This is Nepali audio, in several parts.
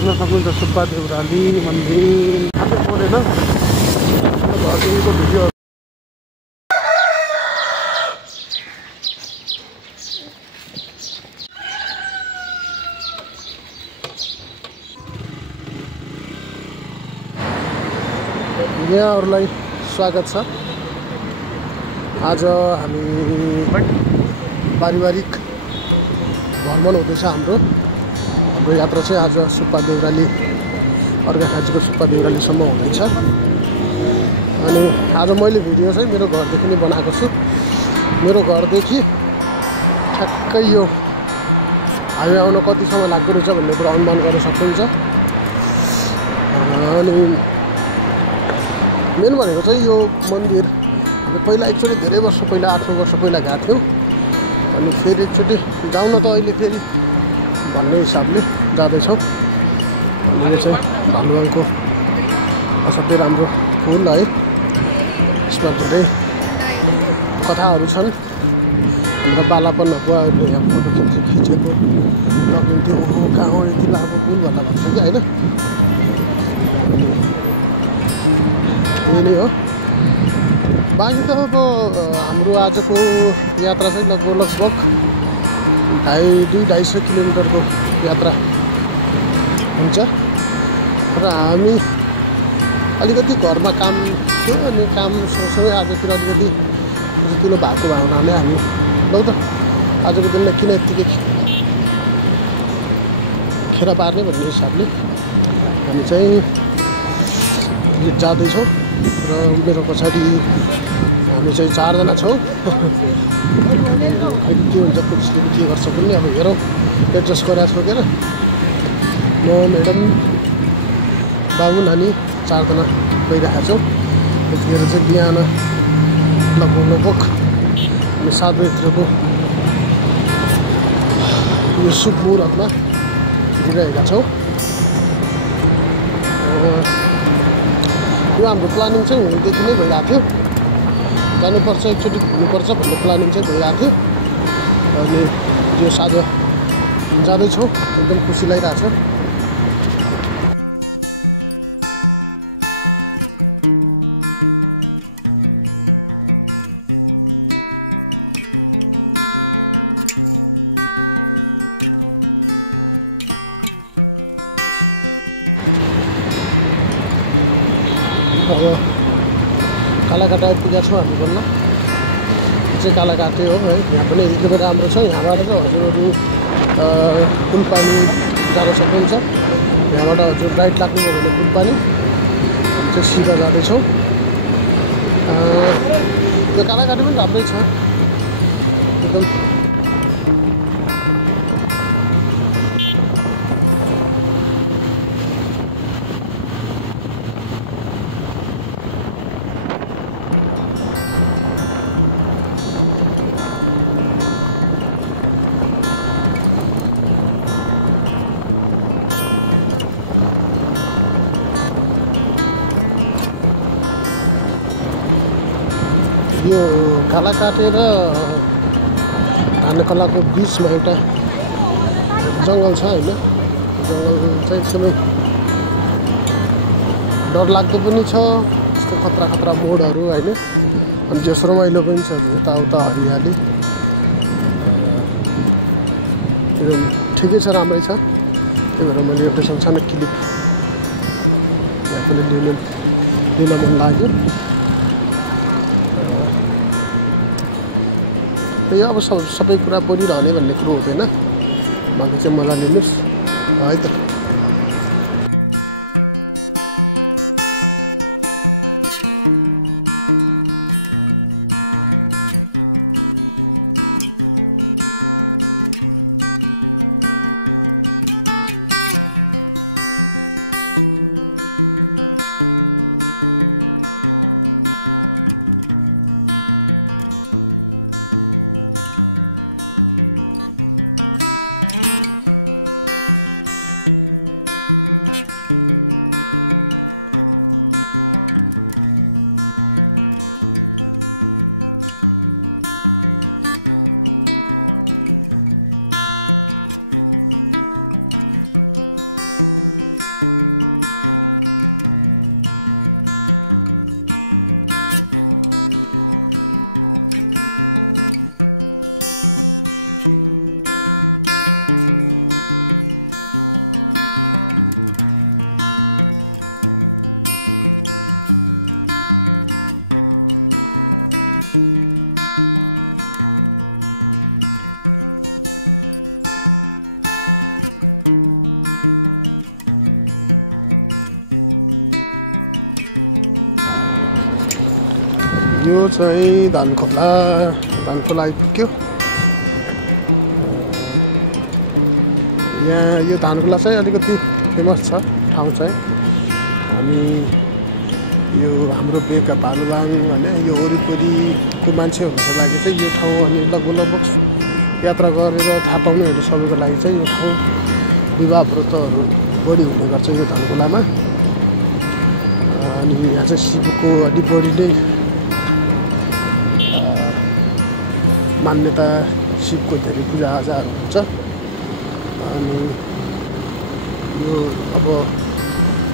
देख्न सक्नुहुन्छ सुब्बा देउराली मन्दिर आफै बोलेन घरदेखिको भिडियो यहाँहरूलाई स्वागत छ। आज हामी पारिवारिक भ्रमण हुँदैछ। हाम्रो यात्रा चाहिँ आज सुब्बा देउराली अर्घाखाँचीको सुब्बा देउरालीसम्म हुँदैछ। अनि आज मैले भिडियो चाहिँ मेरो घरदेखि नै बनाएको छु। मेरो घरदेखि ठ्याक्कै यो हाइवे आउन कति समय लाग्दो रहेछ भन्ने कुरा अनुमान गर्न सक्नुहुन्छ। अनि मेन भनेको चाहिँ यो मन्दिर हामी पहिला एकचोटि धेरै वर्ष पहिला 8 वर्ष पहिला गएको थियौँ। अनि फेरि एकचोटि जाउन त अहिले फेरि भन्ने हिसाबले जाँदैछौँ। अनि यो चाहिँ भालुवाङको असाध्यै राम्रो फुल है। यसमा धेरै कथाहरू छन्। हाम्रो बालापन बुवाहरूले यहाँ फोटो खिचेको लगिन्थ्यो। ओहो कहाँ हो यति लामो पुल भन्दा भन्छ कि होइन। यही नै हो। बाँकी त अब हाम्रो आजको यात्रा चाहिँ लगभग 250 किलोमिटरको यात्रा हुन्छ। र हामी अलिकति घरमा काम थियो अनि काम सँगसँगै आजतिर अलिकति ठुलो भएको हुनाले हामी लौ त आजको दिनमा किन यत्तिकै खेर पार्ने भन्ने हिसाबले हामी चाहिँ जाँदैछौँ। र मेरो पछाडि हामी चाहिँ 4 जना छौँ। खै के हुन्छ पुलिसले के गर्छ पनि अब हेरौँ। एडजस्ट गरेर सोकेर म म्याडम बाबु नानी 4 जना गइरहेको छौँ। यतिखेर चाहिँ बिहान लगभग हामी 7 बजीतिरको यो शुभ मुहुर्तमा हिँडिरहेका छौँ। यो हाम्रो प्लानिङ चाहिँ हुँदेखि नै भइरहेको थियो। जानुपर्छ एकचोटि घुम्नुपर्छ भन्ने प्लानिङ चाहिँ भइरहेको थियो। अनि यो साझा जाँदैछौँ। एकदम खुसी लागिरहेको छ। अब कालाघाट आइपुगेका छौँ हामी बोल्न। यो चाहिँ कालाघाटै हो है। यहाँ पनि एकदमै राम्रो छ। यहाँबाट चाहिँ हजुरहरू पुलपानी जान सक्नुहुन्छ। यहाँबाट हजुर राइट लाग्नुभयो भने पुलपानी हामी चाहिँ सिधा जाँदैछौँ। यो कालाघाट पनि राम्रै छ एकदम। यो कालाघाटे र धानकलाको बिचमा एउटा जङ्गल छ होइन। जङ्गल चाहिँ एकदमै डरलाग्दो पनि छ। यस्तो खतरा मोडहरू होइन। अनि जस रमाइलो पनि छ। यताउता हरियाली एकदम ठिकै छ, राम्रै छ। त्यही भएर मैले एउटा सानो क्लिप यहाँ पनि लिन मन लाग्यो। यो अब सबै कुरा बोलिरहने भन्ने कुरो हुँदैन। बाँकी चाहिँ मजा लिनुहोस् है त। यो चाहिँ धानखोला आइपुग्यो। यहाँ यो धानखोला चाहिँ अलिकति फेमस छ ठाउँ चाहिँ। हामी यो हाम्रो बेका भालुवाङ होइन यो वरिपरिको मान्छेहरूको लागि चाहिँ यो ठाउँ अनि लगभग यात्रा गरेर थाहा पाउनेहरू सबैको लागि चाहिँ यो ठाउँ विवाह व्रतहरू बढी हुने गर्छ यो धानखोलामा। अनि यहाँ चाहिँ शिवको अलि बढी नै मान्यता, शिवको धेरै पूजाआजाहरू हुन्छ। अनि यो अब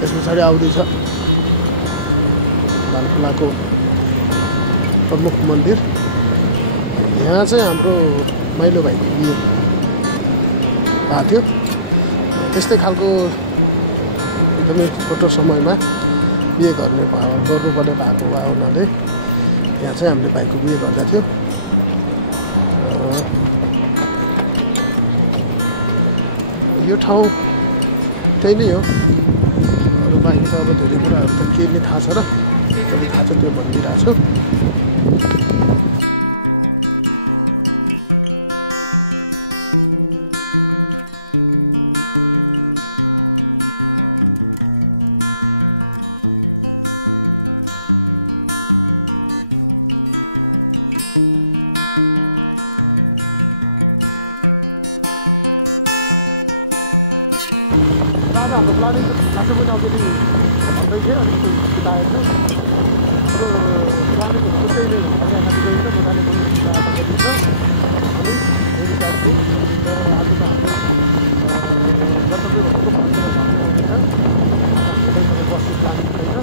यस पछाडि आउँदैछ धानखोलाको प्रमुख मन्दिर। यहाँ चाहिँ हाम्रो माइलो भाइको बिहे भएको थियो। त्यस्तै खालको एकदमै छोटो समयमा बिहे गर्नुपर्ने भएको हुनाले यहाँ चाहिँ हामीले भाइको बिहे गर्दा थियो। यो ठाउँ त्यही नै हो। अरू बाहिर त अब धेरै कुराहरू त के नै थाहा छ र जति थाहा छ त्यो भनिदिइरहेको छु। आज हाम्रो प्लानिङ खासै पनि अलिकति भन्दै थियो, अलिकति बिताएको थियो। हाम्रो प्लानिङहरू चाहिँ त्यही नै खासै गइन्छ, मजाले पनि बिताएको गरिन्छ। अनि फेरि जान्छु तर आज त हाम्रो गन्तव्य भनेको भन्ने हुनेछ। आज हाम्रो बस्ने प्लानिङ छैन,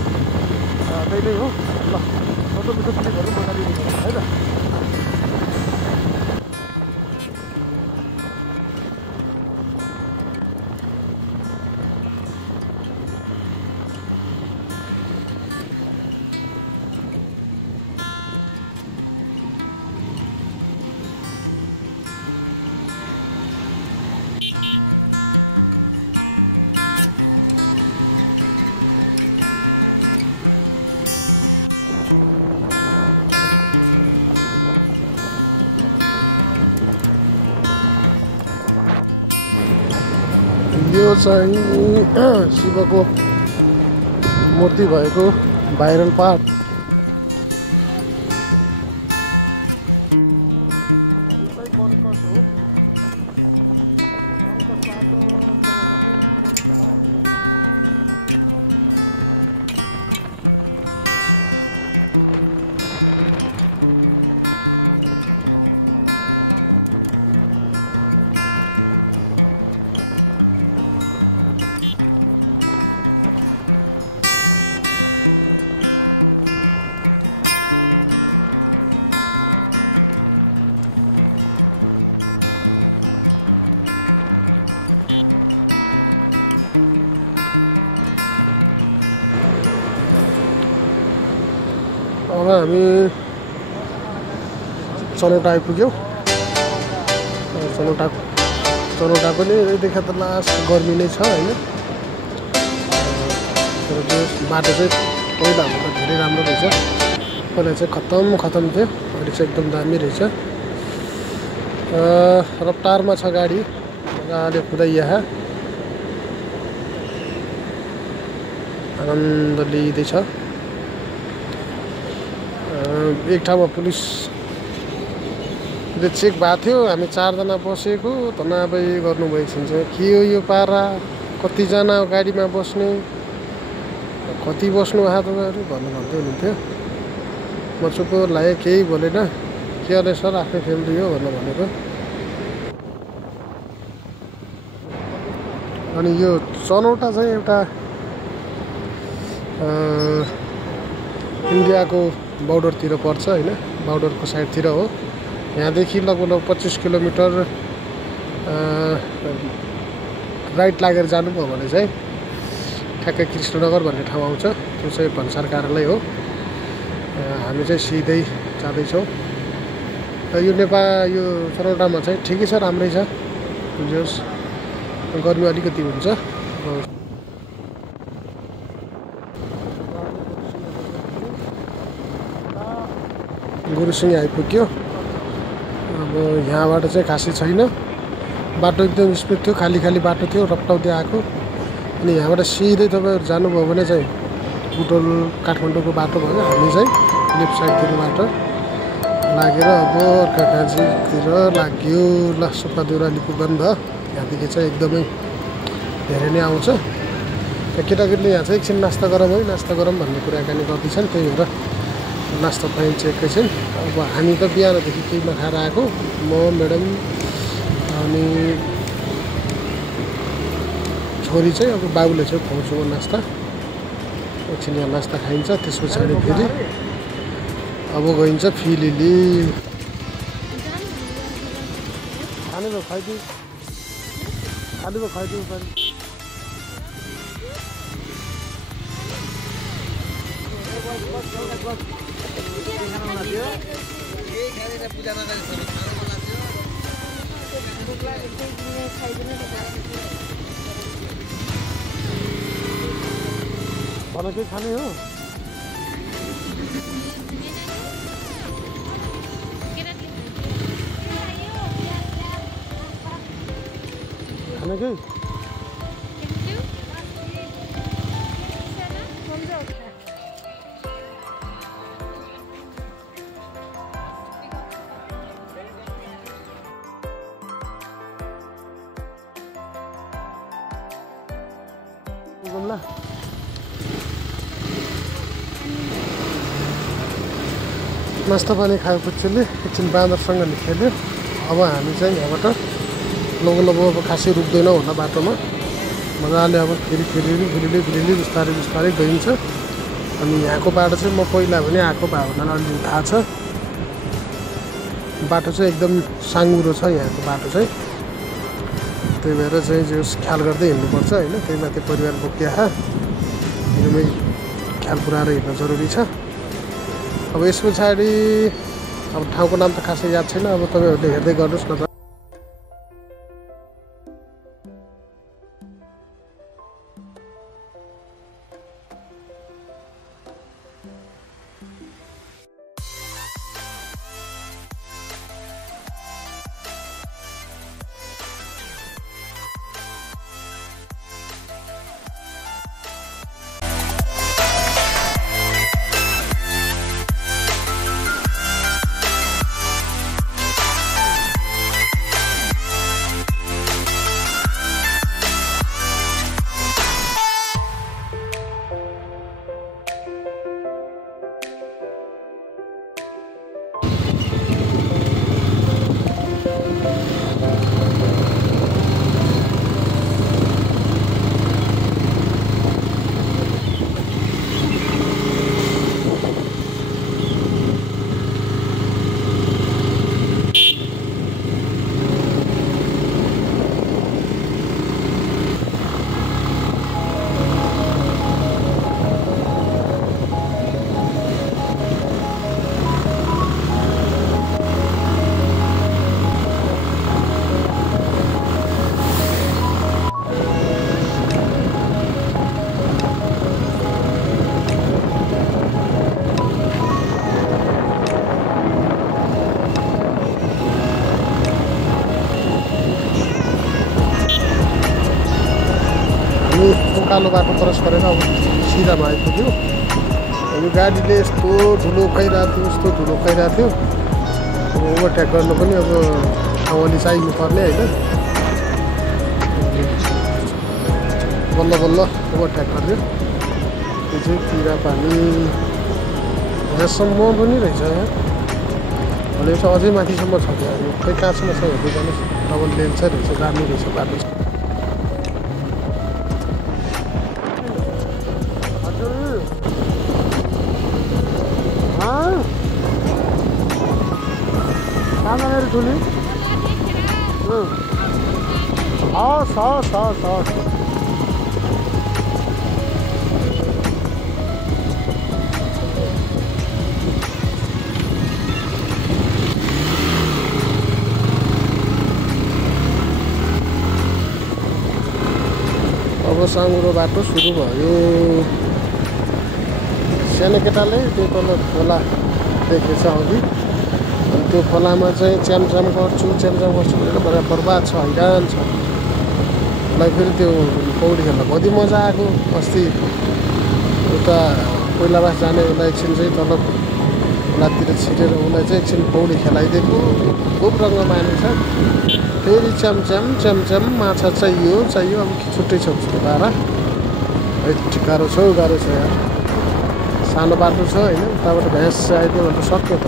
त्यही नै हो। ल फोटो क्लिकहरू मजाले लिनुपर्छ है त। यो चाहिँ शिवको मूर्ति भएको भाइरल पार्क। अब हामी चनौटा आइपुग्यौँ। चनौटा पनि देखा त लास्ट गर्मी नै छ होइन। तर त्यो बाटो चाहिँ पहिलाभन्दा धेरै राम्रो रहेछ। पहिला चाहिँ खतम थियो, अहिले चाहिँ एकदम दामी रहेछ। रफ्तारमा छ गाडी, मजाले कुदाइ यहाँ आनन्द लिँदैछ। एक ठाउँमा पुलिसले चेक भएको थियो, हामी 4 जना बसेको तनाबै गर्नुभएको छ। के हो यो पारा, कतिजना गाडीमा बस्ने, कति बस्नु आएको तपाईँहरू भन्दै हुनुहुन्थ्यो। म चुप लाग्यो, केही बोलेन। के अरे सर आफ्नै फ्यामिली हो भनेको। अनि यो चनौटा चाहिँ एउटा इन्डियाको बोर्डरतिर पर्छ होइन, बोर्डरको साइडतिर हो। यहाँदेखि लगभग 25 किलोमिटर राइट लागेर जानुभयो भने चाहिँ ठ्याक्कै कृष्णनगर भन्ने ठाउँ आउँछ। त्यो चाहिँ भन्सार कार्यालय हो। हामी चाहिँ सिधै जाँदैछौँ। यो यो चनौटामा चाहिँ ठिकै छ, राम्रै छ। जस गर्मी अलिकति हुन्छ। गुरुसिंह आइपुग्यो। अब यहाँबाट चाहिँ खासै छैन, बाटो एकदम स्पिड थियो, खाली खाली बाटो थियो, रप्टाउँदै आएको। अनि यहाँबाट सिधै तपाईँहरू जानुभयो भने चाहिँ बुटोल काठमाडौँको बाटो भयो। हामी चाहिँ लेफ्ट साइडतिरबाट लागेर अब अर्काखाँचीतिर लाग्यो। ल सुक्खादेउरा लिपुगन्ध यहाँदेखि चाहिँ एकदमै धेरै नै आउँछ। केटाकेटीले यहाँ चाहिँ एकछिन नास्ता गरौँ है, नास्ता गरौँ भन्ने कुराकानी गर्दैछन्, त्यही भएर नास्ता पाइन्छ एकैछिन। अब हामी त बिहानदेखि केही नखाएर आएको, म म्याडम अनि छोरी चाहिँ। अब बाबुले चाहिँ खुवाउँछु म नास्ता, एकछिन यहाँ नास्ता खाइन्छ, त्यस पछाडि फेरि अब गइन्छ फिलिली। खानु भयो खुवाइदिउँ, खानु भयो खुवाइदिउँ पऱ्यो। भन केही खाने हो? खाने केही? घुम्ला नास्ता पानी खायो पुच्चुले, एकछिन बाँदरसँग खेल्यो। अब हामी चाहिँ यहाँबाट लगो अब खासै रुक्दैनौँ होला बाटोमा, मजाले अब फेरि बिस्तारै गइन्छ। अनि यहाँको बाटो चाहिँ म पहिला पनि आएको भए हुनाले अलि थाहा छ। बाटो चाहिँ एकदम साँघुरो छ यहाँको बाटो चाहिँ, त्यही भएर चाहिँ जो ख्याल गर्दै हिँड्नुपर्छ होइन। त्यही माथि परिवार बोकिया एकदमै ख्याल पुऱ्याएर हिँड्न जरुरी छ। अब यस पछाडि अब ठाउँको नाम त खासै याद छैन, अब तपाईँहरूले हेर्दै गर्नुहोस् न त। कालो बाटो क्रस गरेर अब सिधामा आइपुग्यो। यो गाडीले यस्तो धुलो खाइरहेको थियो, अब ओभरटेक गर्नु पनि अब ठाउँले चाहिनु पर्ने होइन। बल्ल ओभरटेक गर्यो। त्यो चाहिँ तिरा पानी यहाँसम्म पनि रहेछ, यहाँ भनेपछि अझै माथिसम्म छ। क्या खै कहाँसम्म छ हेर्दै जानुहोस्, डबल लेन छ रहेछ, दामी रहेछ बाटो। ठुली हस् अब साँघुरो बाटो सुरु भयो। सानो केटाले त्यो तल खोला देखेछ अघि। त्यो खोलामा चाहिँ च्यामचाम गर्छु भनेर बर्बाद छ, हैरान छ। मलाई फेरि त्यो पौडी खेल्न कति मजा आएको। अस्ति उता कोइलाबास जाने उसलाई एकछिन चाहिँ तल खोलातिर छिरेर उसलाई चाहिँ एकछिन पौडी खेलाइदिएको, खुब रङ्ग मानेको छ। फेरि च्यामचाम माछा चाहियो। अब छुट्टै छ उसको पारा। गाह्रो छ यार। सानो बाटो छ होइन, उताबाट भ्यास आइदियो भने त सक्यो त।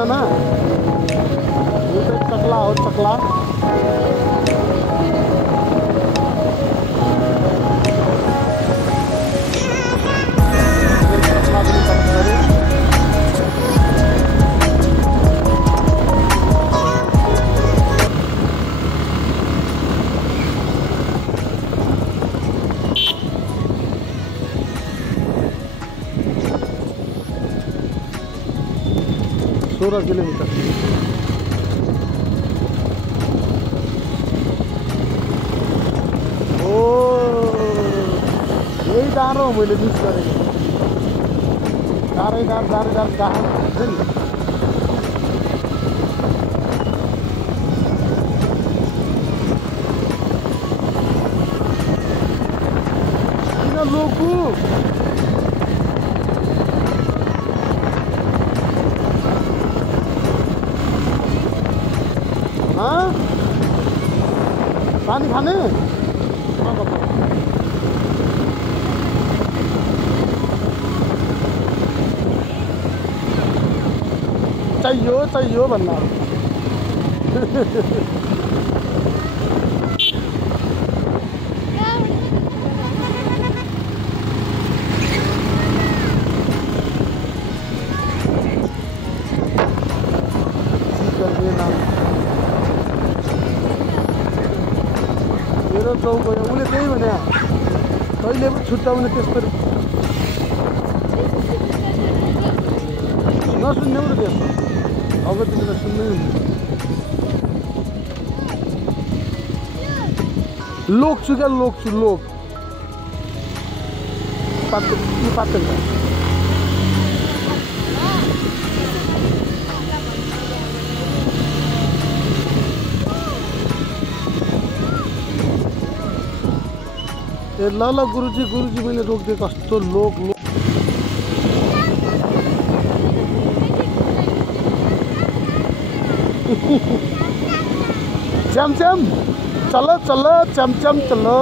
ना ये तो चकला हो चकला। सोलह किलोमीटर। ओ यही टाढो मैले मिस गरेको। टाढै कहाँ हुन्छ नि। किन लोकु पानी खाने चाहियो भन्ना। मेरो चौक गयो उसले त्यही भने कहिले पनि छुट्याउने त्यस्तो नसुन्ने त त्यस्तो। अब तिमीलाई सुन्नै हुन्न। लोक्छु क्या लोक पात्दैन ए ल गुरुजी मैले रोकिदिएँ। कस्तो लोक च्यामचाम चलो च्यामचाम चलो।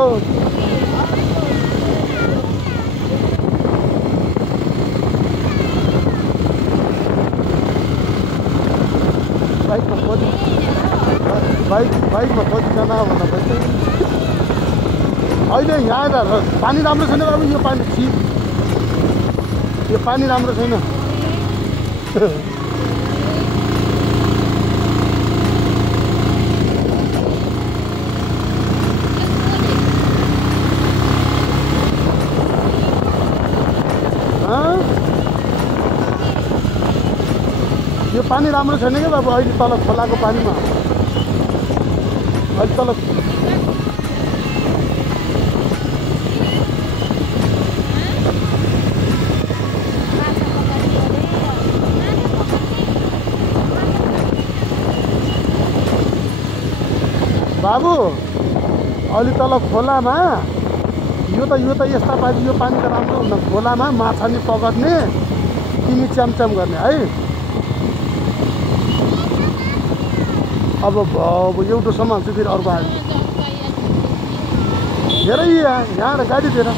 बाइकमा कतिजना भन पर्छ। अहिले यहाँ पानी राम्रो छैन बाबु। यो पानी राम्रो छैन। यो पानी राम्रो छैन क्या बाबु। अहिले तल खोलाको पानीमा अहिले तल बाबु अलि तल खोलामा यो त यस्ता पानी यो पानी त राम्रो हुन्न। खोलामा माछा नि पकड्ने तिमी च्यामचाम गर्ने है। अब एउटा सम्हाल्छु फेरि अर्को आयो। धेरै यहाँ गाडी दिएर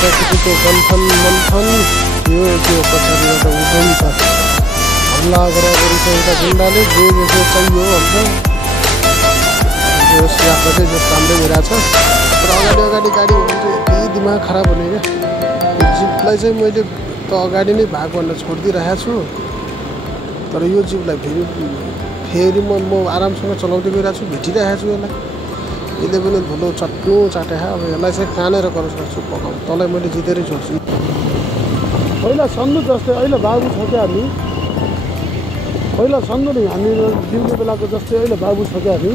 केटाकेटीको गन्थन मन्थन यो त्यो पछाडिबाट उठन्छ हल्ला गरिरहेको एउटा गुन्डाले जे जसो चाहियो भन्छ जो स्यापमा चाहिँ जस्तो राम्रै भइरहेछ तर अगाडि गाडी हो भने चाहिँ यति दिमाग खराब हुने क्या जिपलाई चाहिँ मैले त अगाडि नै भाग भन्न छोडिदिइरहेको छु तर यो जिपलाई फेरि म आरामसँग चलाउँदै गइरहेको छु भेटिरहेको छु यसलाई यसले पनि धुलो चट्नु चाटे अब यसलाई चाहिँ कानेर गरोस् गर्छु पकाउँ तँलाई मैले जितेरै छोड्छु पहिला सन्नु जस्तै अहिले बाबु छ क्या हामी पहिला सन्नु नि हामी जिउने बेलाको जस्तै अहिले बाबु छ क्या हामी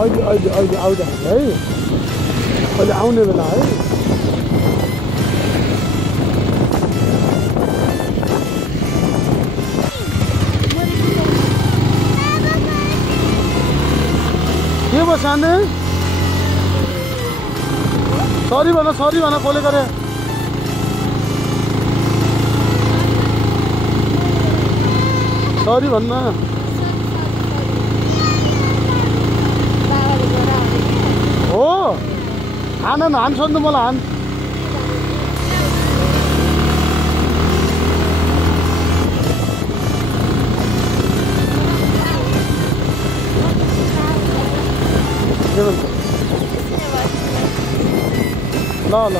अहिले आउँदाखेरि है अहिले आउने बेला है के भयो साने सरी भन कसले गरे सरी भन्न हो हान सोध्नु मलाई हान ल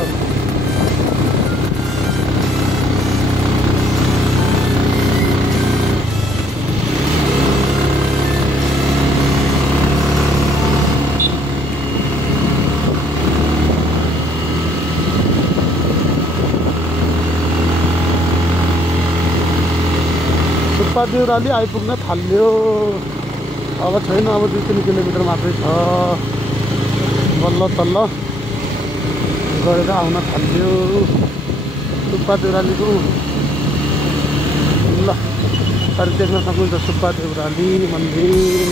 सुक्पा देउराली आइपुग्न थाल्यो अब छैन अब 2-3 किलोमिटर मात्रै छ बल्ल तल्ल गरेर आउन थाल्यो सुक्पा देउरालीको ल तारिक देख्न सक्नुहुन्छ सुक्पा देउराली मन्दिर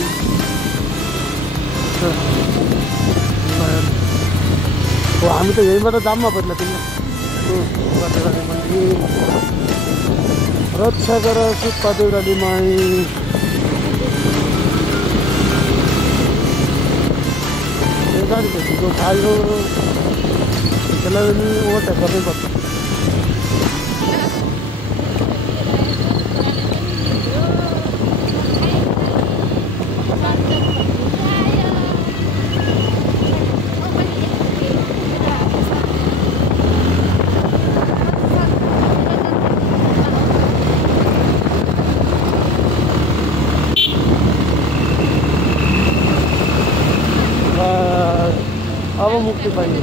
हो हामी त यहीँबाट जाममा पहिला तिमी सुक्पा देउराली मन्दिर रक्षा गर सुक्पा देउराली माई गाडी भेटेको खायो त्यसलाई पनि ओभरटेक गर्नुपर्छ अब मुक्ति पाइयो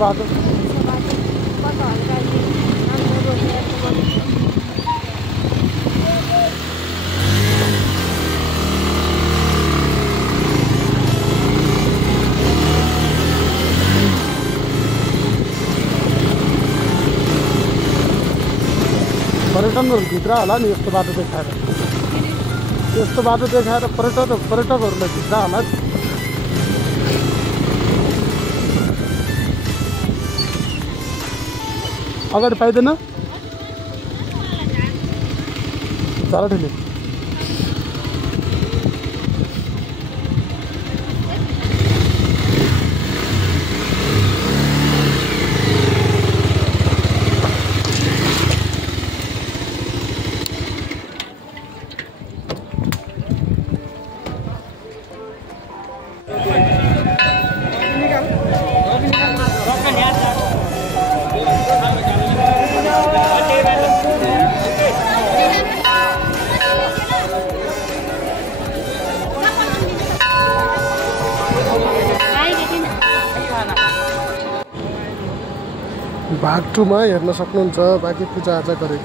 बाटो पर्यटनहरू भित्र होला नि यस्तो बाटो देखाएर पर्यटकहरूलाई भित्र होला अगाडि पाइँदैन झाला ठेली भाग 2 मा हेर्न सक्नुहुन्छ बाँकी पूजाआजा गरेको।